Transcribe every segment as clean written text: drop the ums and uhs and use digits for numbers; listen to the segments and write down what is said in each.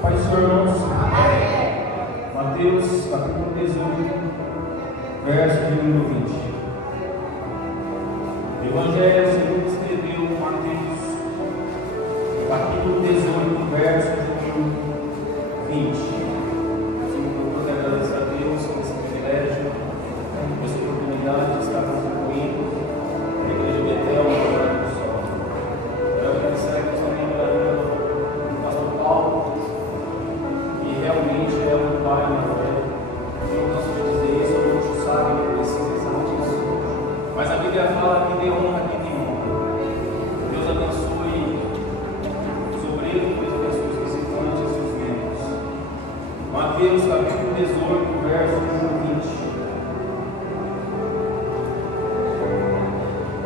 Pai do Senhor, irmãos. Mateus, capítulo 18, verso de número 20. Evangelho segundo escreveu Mateus, capítulo 18, verso de número 20. Eu quero agradecer a Deus por esse privilégio, por essa oportunidade de estar contribuindo na Igreja Betel, no Rio do Sol. Quero agradecer a Deus também pela vida do pastor Paulo, que realmente é um pai na fé. Eu não canso de dizer isso, eu não sabe, eu preciso exatamente disso. Mas a Bíblia fala que dê honra a quem tem honra. Deus abençoe os obreiros, Deus abençoe os visitantes e os membros. Mateus capítulo 18, verso número 20.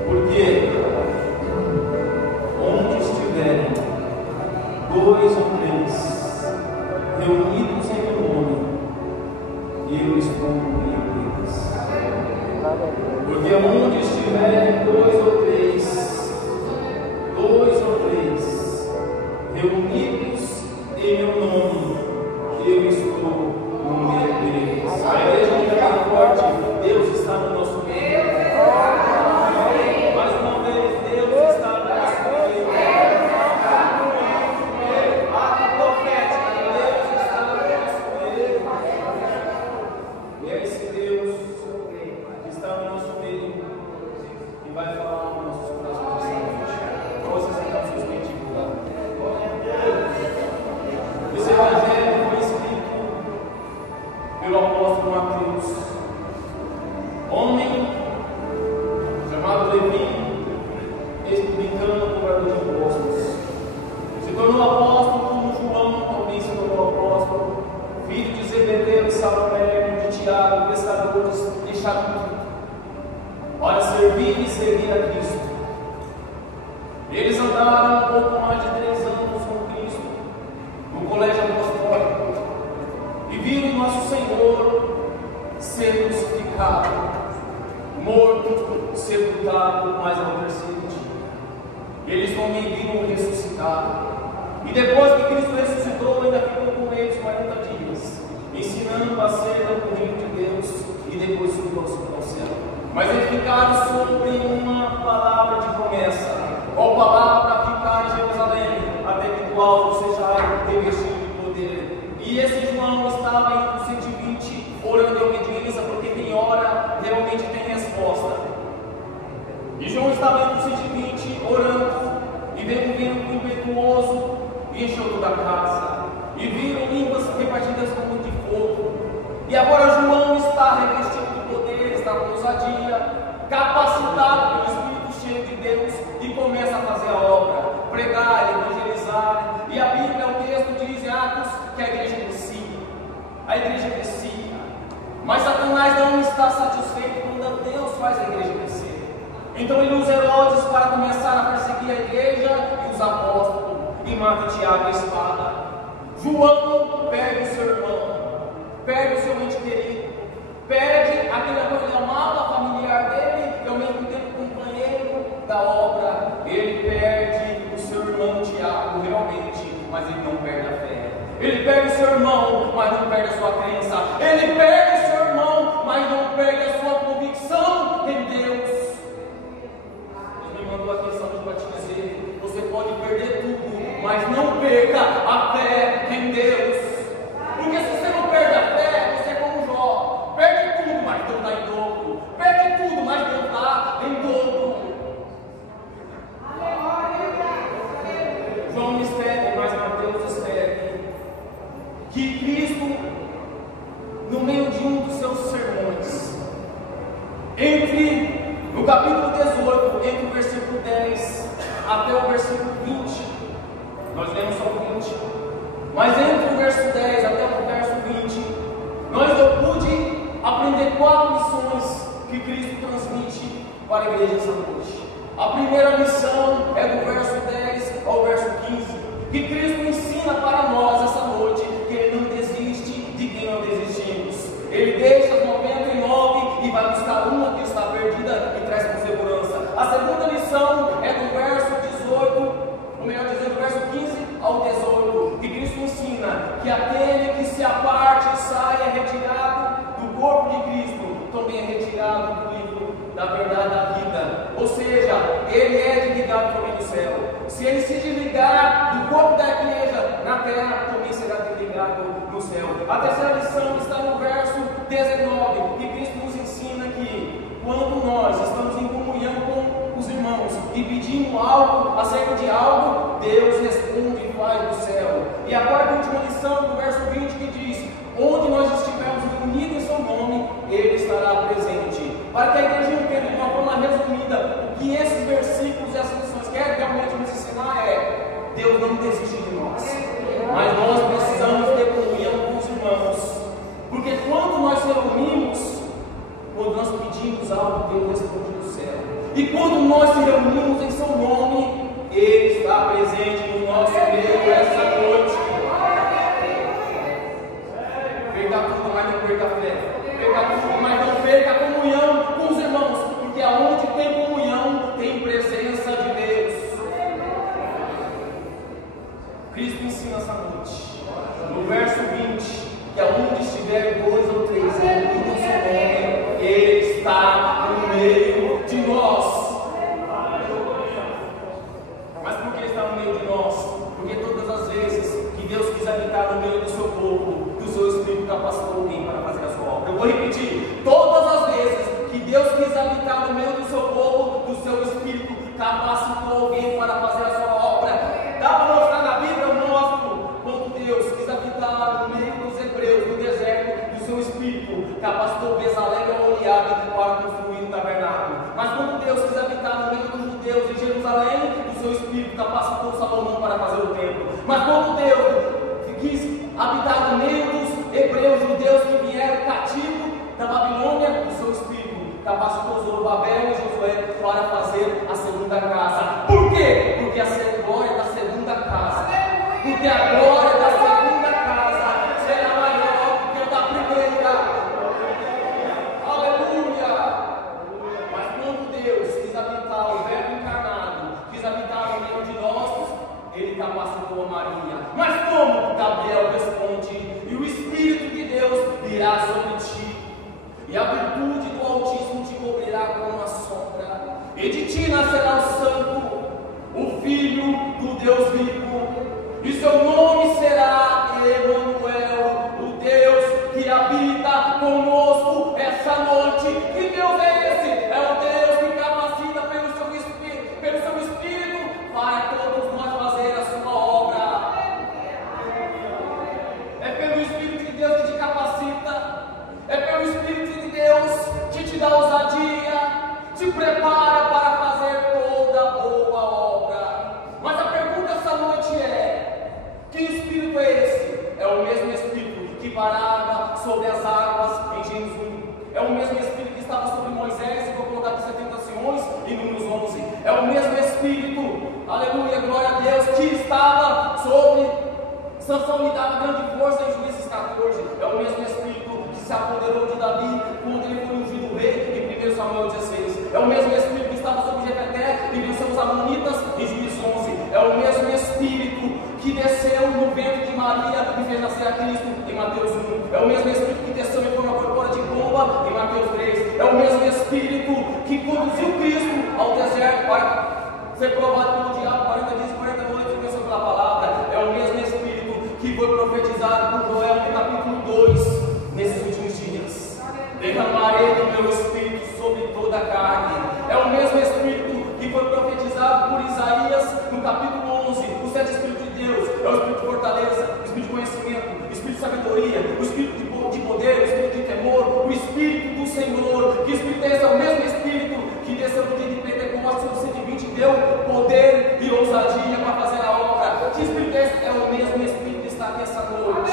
Porque onde estiverem dois ou três reunidos em meu nome, eu estou no meio deles. Porque onde estiverem dois ou três reunidos em meu nome, eu estou no meio deles. A igreja ainda está forte, Deus está no nosso meio. Mais uma vez, Deus está no nosso meio. A profética, Deus está no nosso meio. E é esse Deus que está no nosso meio e vai falar nos nossos corações essa noite. Vocês estão suspendidos lá. Esse evangelho foi escrito pelo apóstolo Mateus, homem chamado Levi, ex-publicano, cobrador de impostos. Se tornou apóstolo como João também se tornou apóstolo, filho de Zebedeu, de Salomé, de Tiago, pescadores, deixaram tudo para servir e servir a Cristo. Eles andaram um pouco mais de 3 anos com Cristo no colégio apostólico e viram nosso Senhor ser crucificado, morto, sepultado, mas ao terceiro dia. Eles também viram ressuscitado. E depois que Cristo ressuscitou, ainda ficou com eles 40 dias, ensinando acerca do reino de Deus, e depois subiu ao céu. Mas eles ficaram sobre uma palavra de promessa, qual palavra ficar em Jerusalém, até que do alto seja revestido de poder. E esse João estava indo no 120, orando em obediência, porque tem hora, realmente tem resposta. E João estava indo no 120, orando, e veio um vento impetuoso, e encheu toda a casa, e viram línguas repartidas como de fogo. E agora João está revestido de poder, está com ousadia, capacitado pelo Espírito cheio de Deus, e começa a fazer a obra, pregar, evangelizar. E a Bíblia, o texto diz em Atos, que a igreja crescia. A igreja crescia. Mas Satanás não está satisfeito quando Deus faz a igreja crescer. Então ele usa Herodes para começar a perseguir a igreja e os apóstolos, e mata Tiago a espada. João perde o seu irmão, perde o seu ente querido, perde aquele a qual ele amava, familiar dele, e ao mesmo tempo companheiro da obra. Ele perde o seu irmão Tiago, realmente, mas ele não perde a fé. Ele perde o seu irmão, mas não perde a sua crença. Ele perde o seu irmão, mas não perde a sua convicção em Deus. Deus me mandou aqui essa noite para te dizer: você pode perder tudo, mas não perca a fé em Deus. Porque se você não perde a fé, você é como Jó: perde tudo, mas Deus dá em dobro. Perde tudo, mas Deus dá em dobro. João escreve, mas Mateus escreve que Cristo, no meio de um dos seus sermões, no capítulo 18, entre o versículo 10 até o versículo 20, nós lemos só o 20, mas entre o verso 10 até o verso 20, eu pude aprender 4 lições que Cristo transmite para a igreja essa noite. A primeira lição é do verso 10 ao verso 15, que Cristo ensina para nós essa noite que Ele não desiste de quem não desistimos. Ele deixa as 99 e vai buscar uma que está perdida e traz com segurança. A segunda lição é do verso 18, ou melhor dizendo, do verso 15 ao 18, que Cristo ensina que aquele que se aparte e saia retirado do corpo de Cristo, também é retirado do livro da verdade da vida. Ou seja, ele é desligado também do céu. Se ele se desligar do corpo da igreja na terra, também será desligado no céu. A terceira lição está no verso 19, que Cristo nos ensina que quando nós estamos em comunhão com os irmãos e pedimos algo acerca de algo, Deus responde e faz do céu. E a quarta e última lição do verso 20 que diz: onde nós estivermos reunidos em seu nome, Ele estará presente. Para que a igreja entenda de uma forma resumida o que esses versículos e essas lições querem realmente nos ensinar é: Deus não desiste de nós, mas nós precisamos ter comunhão com os irmãos, porque quando nós reunimos, quando nós pedimos algo, Deus responde do céu. E quando nós se reunimos em seu nome, Ele está presente no nosso meio essa noite. Perca tudo, mas não perca a fé. Perca tudo, mas não perca a comunhão com os irmãos, porque aonde tem comunhão, tem presença de Deus. Cristo ensina essa noite, no verso 20, que aonde estiver dois ou três reunidos em seu nome, Ele está no meio de nós. Mas por que Ele está no meio de nós? Porque todas as vezes que Deus quis habitar no meio do seu povo, que o seu Espírito capacitou alguém para fazer a sua obra. Eu vou repetir: todas as vezes que Deus quis habitar no meio do seu povo, do seu Espírito capacitou alguém para fazer a sua obra. Dá para mostrar na Bíblia? Eu mostro quando Deus quis habitar no meio dos hebreus, no deserto, do seu Espírito capacitou Bezalel e Oliabe para construir o tabernáculo. Mas quando Deus quis habitar no meio dos judeus em Jerusalém, o seu Espírito capacitou Salomão para fazer o templo. Mas quando Deus quis habitar no meio dos hebreus, judeus que vieram cativo da Babilônia, o seu Espírito capacitou Zorobabel e Josué para fazer a segunda casa. Por quê? Porque a glória da segunda casa, porque a glória da segunda casa será maior que a da primeira. Aleluia! Mas quando Deus quis habitar o Verbo encarnado, quis habitar no meio de nós, Ele capacitou a Maria. Mas como? Gabriel responde: e o Espírito de Deus virá sobre ti, e a virtude do Altíssimo te cobrirá com uma sombra, e de ti nascerá o Santo, o Filho do Deus vivo, e seu nome será Emanuel, o Deus que habita conosco essa noite. Que Deus é esse? É o Deus que capacita pelo seu Espírito para todos nós fazer a sua obra. É pelo Espírito de Deus que te capacita, é pelo Espírito de Deus que te dá ousadia, te prepara para fazer toda boa obra. Mas a pergunta essa noite é: que Espírito é esse? É o mesmo Espírito que parava sobre as águas em Gênesis 1. É o mesmo Espírito que estava sobre Moisés e foi colocado em 70 anciões em Números 11. É o mesmo Espírito, aleluia, glória a Deus, que estava sobre Sansão, lhe dava grande força em Juízes 14. É o mesmo Espírito que se apoderou de Davi quando ele foi ungido rei em 1 Samuel 16. É o mesmo Espírito que estava sobre Jefté e venceu os amonitas em Juízes 11. É o mesmo Espírito que desceu no ventre de Maria e fez nascer a Cristo em Mateus 1. É o mesmo Espírito que desceu em forma corpórea de pomba em Mateus 3. É o mesmo Espírito que conduziu Cristo ao deserto para ser provado pelo diabo 40 dias e 40 noites e venceu pela palavra. É o mesmo Espírito que foi profetizado por Joel no capítulo 2, nesses últimos dias: derramarei do meu Espírito sobre toda a carne. É o mesmo Espírito que foi profetizado por Isaías no capítulo 11, o 7 Espírito de Deus. É o Espírito de fortaleza, o Espírito de conhecimento, o Espírito de sabedoria, o Espírito de poder, o Espírito de temor, o Espírito do Senhor. Que Espírito é esse? É o mesmo Espírito que desceu no dia de Pentecostes, no 120, deu poder e ousadia para fazer a obra. Que Espírito é esse? É o mesmo Espírito que está aqui essa noite.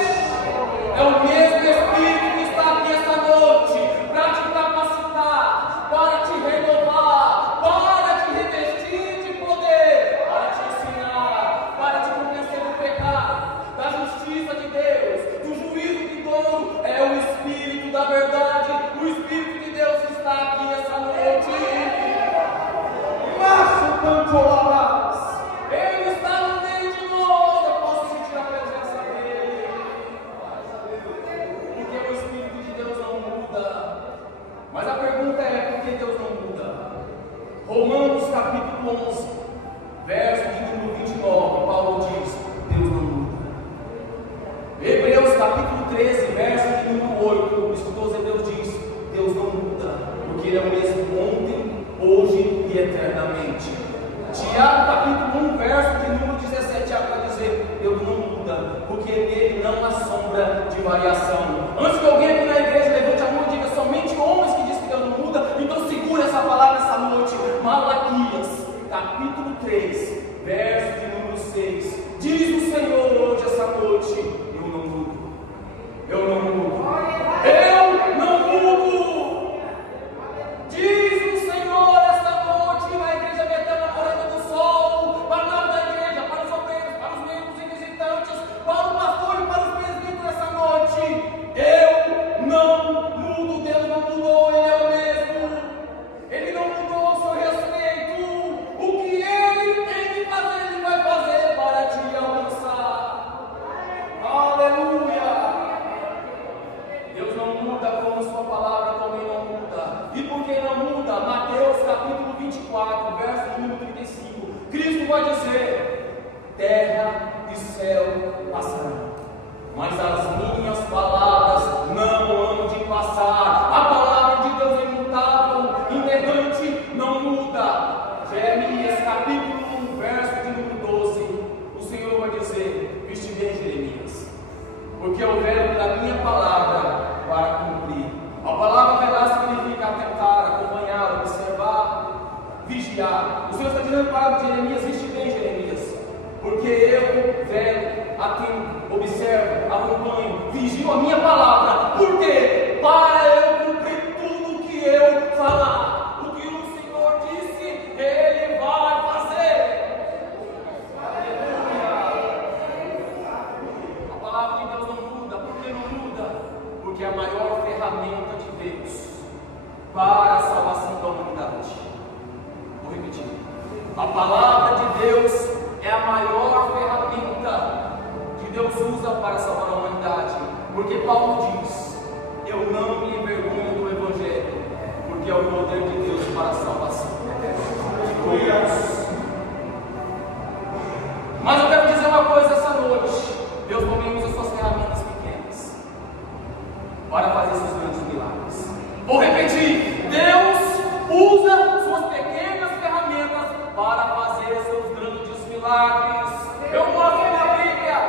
É o mesmo Espírito que está aqui essa noite para te capacitar, para te renovar, para te revestir de poder, para te ensinar, para te convencer do pecado, da justiça de Deus, do juízo de Deus. É o Espírito da verdade. O Espírito de Deus está aqui essa noite. Macho canto, Ele está no meio de nós. Eu posso sentir a presença dele. eternamente. Tiago capítulo 1, verso de número 17, Tiago vai dizer: Deus não muda, porque nele não há sombra de variação. Antes que alguém aqui na igreja levante a mão e diga somente homens que dizem que Deus não muda, então segura essa palavra essa noite. Malaquias capítulo 3, verso de número 6, diz o Senhor hoje essa noite: eu não mudo, eu não mudo, eu não mudo. Diz o Senhor esta noite na igreja Betânia Morada do Sol, para o nome da igreja, para os obreiros, para os membros e visitantes, para o pastor e para os presbíteros esta noite: eu não mudo. Deus não mudou, Ele é o mesmo. Ele não mudou o seu respeito. O que Ele tem que fazer, Ele vai fazer para te alcançar. Aleluia. Deus não muda, como sua palavra também não muda. E por que não muda? Mateus capítulo 24, verso de número 35. Cristo vai dizer: terra e céu passarão, mas as minhas palavras não hão de passar. A palavra de Deus é imutável, inerrante, não muda. Jeremias capítulo 1, verso de número 12. O Senhor vai dizer: viste bem, Jeremias, porque eu venho da minha palavra para cumprir. A palavra velar significa atentar, acompanhar, observar, vigiar. O Senhor está dizendo para Jeremias: viste bem, Jeremias, porque eu velho, atento, observo, acompanho, vigio a minha palavra. Por quê? Para eu cumprir tudo o que eu falar. O que o Senhor disse, Ele vai fazer. Aleluia. A palavra de Deus não muda. Por que não muda? Porque é a maior ferramenta de Deus para a salvação da humanidade. Vou repetir. A palavra de Deus é a maior ferramenta que Deus usa para salvar a humanidade. Porque Paulo diz: eu não me envergonho do Evangelho, porque é o poder de Deus para a salvação de todos. Mas eu quero dizer uma coisa essa noite: Deus também usa suas ferramentas pequenas para fazer seus grandes milagres. Vou repetir: Deus usa suas pequenas ferramentas para fazer seus grandes milagres. Eu mostro na Bíblia.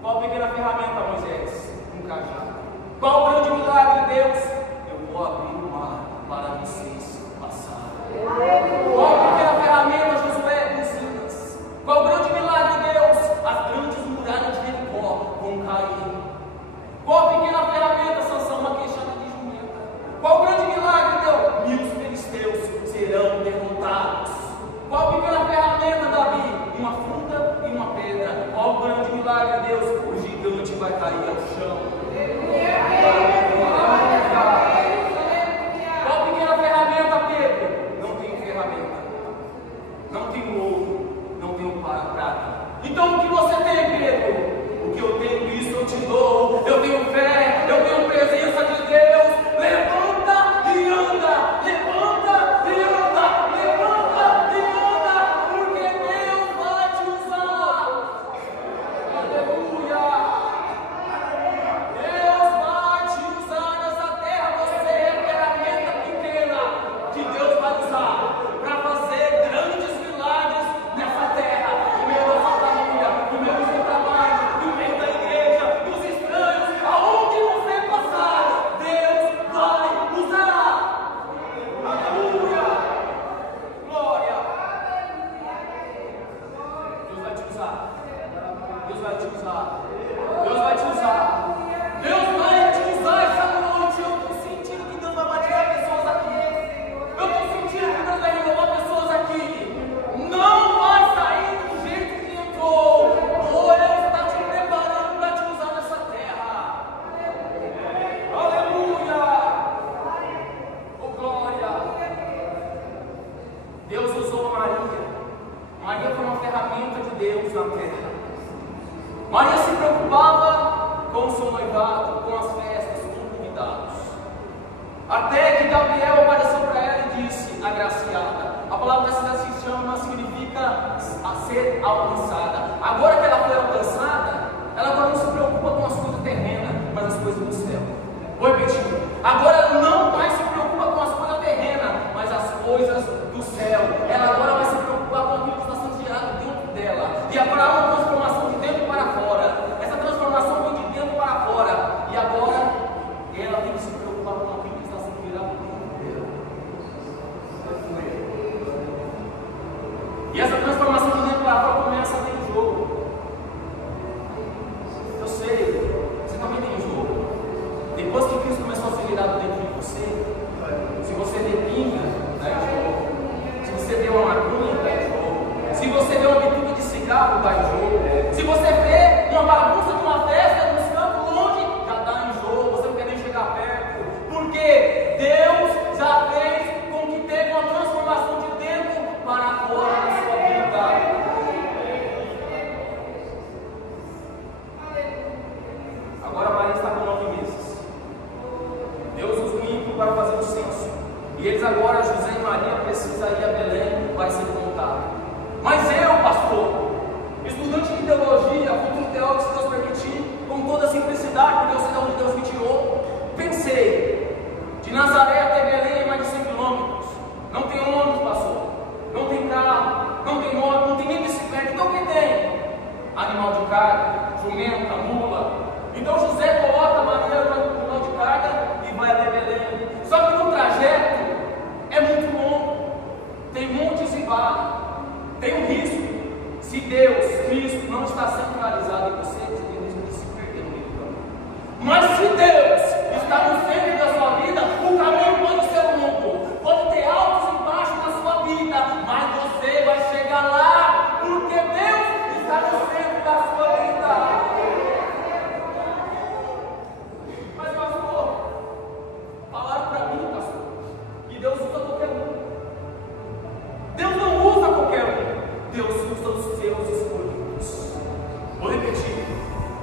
Qual a pequena ferramenta, Moisés? Um cajado. Qual o grande milagre de Deus? Eu vou abrir o mar para vocês passarem. Qual a pequena ferramenta, Josué? Buzinas. Qual o grande milagre de Deus? As grandes muralhas de Jericó vão cair. Qual a pequena ferramenta, Sansão? Uma queixada de jumenta. Qual o grande milagre de Deus? 1000 filisteus serão derrotados. Qual a pequena ferramenta, Davi? Uma funda e uma pedra. Qual o grande milagre de Deus? O gigante vai cair ao chão. Qual a pequena ferramenta, Pedro? Não tenho ferramenta, não tenho ouro, não tenho prata. Então o que você tem, Pedro? O que eu tenho, isso eu te dou. Eu tenho fé, eu tenho presença de Deus. Levanta e anda, levanta e anda, levanta e anda, porque Deus vai te usar. Aleluia. Deus vai te usar nessa terra. Você é a ferramenta pequena que Deus vai usar para fazer grandes milagres nessa terra. No meio da sua família, no meio do seu trabalho, no meio da igreja, dos estranhos, aonde você passar, Deus vai usar. Aleluia. Glória. Deus vai te usar. Deus vai te usar. Deus vai te usar. Deus vai te usar essa noite. Eu estou sentindo que Deus vai batizar pessoas aqui. Eu estou sentindo que Deus vai renovar pessoas aqui. Não vai sair do jeito que entrou. Deus está te preparando para te usar nessa terra. Aleluia. Oh, glória. Deus usou Maria. Maria foi uma ferramenta de Deus na terra. Maria se preocupava com o seu noivado, com as festas, com os convidados. Até que Gabriel apareceu para ela e disse: agraciada. A palavra que se chama significa a ser alcançada. Agora que ela foi alcançada, ela agora não se preocupa com as coisas terrenas, mas as coisas do céu. Vou repetir. Agora ela não mais se preocupa com as coisas terrenas, mas as coisas de carga, jumenta, mula. Então José coloca Maria no final de carga e vai até Belém. Só que no trajeto é muito longo, tem montes e vales, tem um risco. Se Deus, Cristo, não está centralizado em você, você tem risco de se perder no meio do caminho. Mas se Deus está no centro da sua vida, o caminho pode ser longo, pode ter altos e baixos na sua vida, mas você vai chegar lá, porque Deus está no centro da sua vida. Mas pastor, falaram para mim, pastor, que Deus usa qualquer um. Deus não usa qualquer um, Deus usa os seus escolhidos. Vou repetir,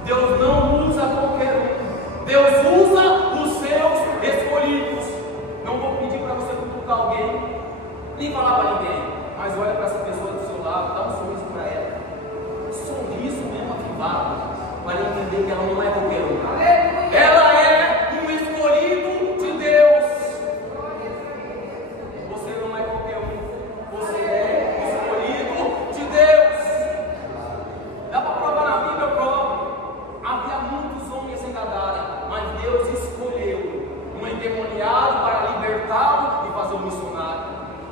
Deus não usa qualquer um, Deus usa os seus escolhidos. Não vou pedir para você cutucar alguém, nem falar para ninguém, mas olha para essa pessoa do seu lado, dá um sorriso para ela. Um sorriso mesmo avivado, para entender que ela não é qualquer um. Ela é um escolhido de Deus. Você não é qualquer um, você é escolhido de Deus. Dá para provar na Bíblia, prova. Havia muitos homens em Gadara, mas Deus escolheu um endemoniado para libertá-lo e fazer um missionário.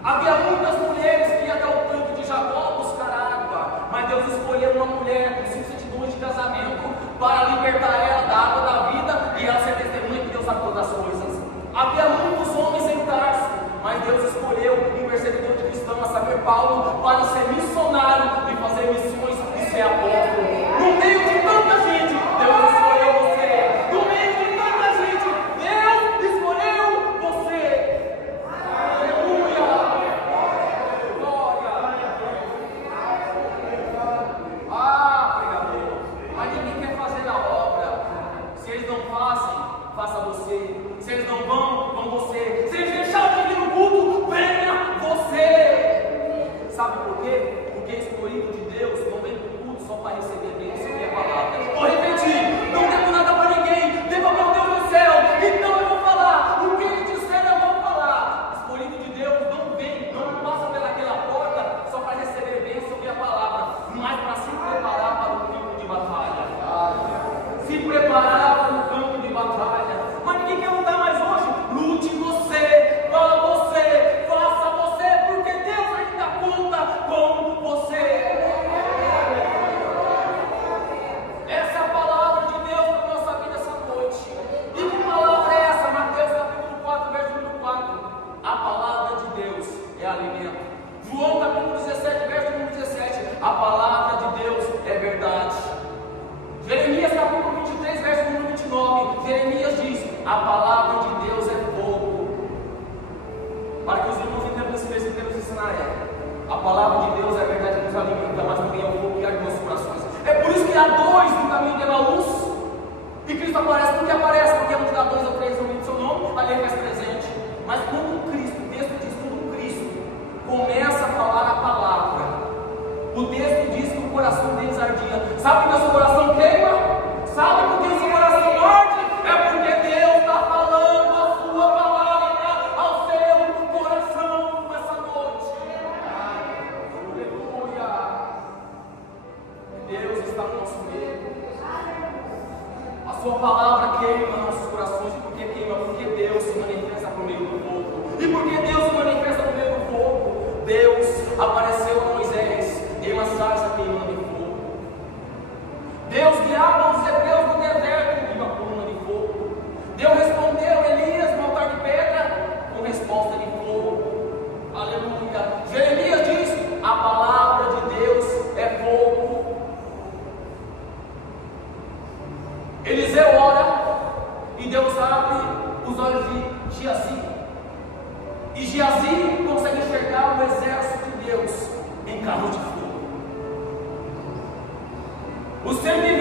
Havia muitas mulheres que iam até o tanque de Jacó buscar água, mas Deus escolheu uma mulher com 5 certidões de casamento para libertar ela da água da vida e ela ser testemunha que Deus sabe todas as coisas. Havia muitos homens em Tarso, mas Deus escolheu um perseguidor de cristão, a saber, Paulo, para ser missionário e fazer missões e ser apóstolo. No meio de tanta gente, Deus escolheu você. No meio de tanta gente, Deus escolheu você. Aleluia! Glória! Ah, pregador, mas ninguém quer fazer a obra. Se eles não fazem, faça você. Se eles não vão, vão você. Se eles deixarem de vir no culto, venha você. Sabe por quê? Porque escolhido de Deus não vem para o culto só para receber bênção e a palavra. Vou repetir, não devo nada para ninguém, devo ao meu Deus do céu. Então eu vou falar, o que ele disser eu vou falar. Escolhido de Deus não vem, não passa pelaquela porta só para receber bênção e a palavra, mas para se preparar para o campo de batalha. Se preparar para o campo de batalha. Mas ninguém quer lutar mais hoje. Lute você, fala você, faça você, porque Deus ainda conta com você. Essa é a palavra de Deus para a nossa vida essa noite. E que palavra é essa? Mateus capítulo 4, verso número 4. A palavra de Deus é alimento. João capítulo 17, verso número 17. A palavra de Deus é verdade. Jeremias capítulo 23, verso número 29. Jeremias diz: a palavra de Deus é fogo. Para que os irmãos entendam esse versículo que nos ensinar a palavra de Deus é verdade que nos alimenta, mas também é o fogo que arde nos corações. É por isso que há dois no caminho de Emaús. E Cristo aparece porque aparece, porque onde dá 2 ou 3 no seu nome, ali ele faz presente. Mas quando Cristo, o texto diz, quando Cristo começa a falar a palavra, o texto diz que o coração deles ardia. Sabe por que o seu coração queima? Sabe por que o seu coração arde? É porque Deus está falando a sua palavra ao seu coração nessa noite. Aleluia! Deus está no nosso meio. A sua palavra queima nossos corações. E por que queima? Porque Deus se manifesta por meio do fogo. E porque Deus se manifesta por meio do fogo? Deus apareceu a Moisés em uma sarça queimando em fogo. Deus guiava os hebreus no deserto em uma coluna de fogo. Deus respondeu Elias no altar de pedra com resposta de fogo. Aleluia. Jeremias diz: a palavra de Deus é fogo. Eliseu ora e Deus abre os olhos de Giazi. E Giazi consegue enxergar o exército de Deus em carros de fogo. Os 120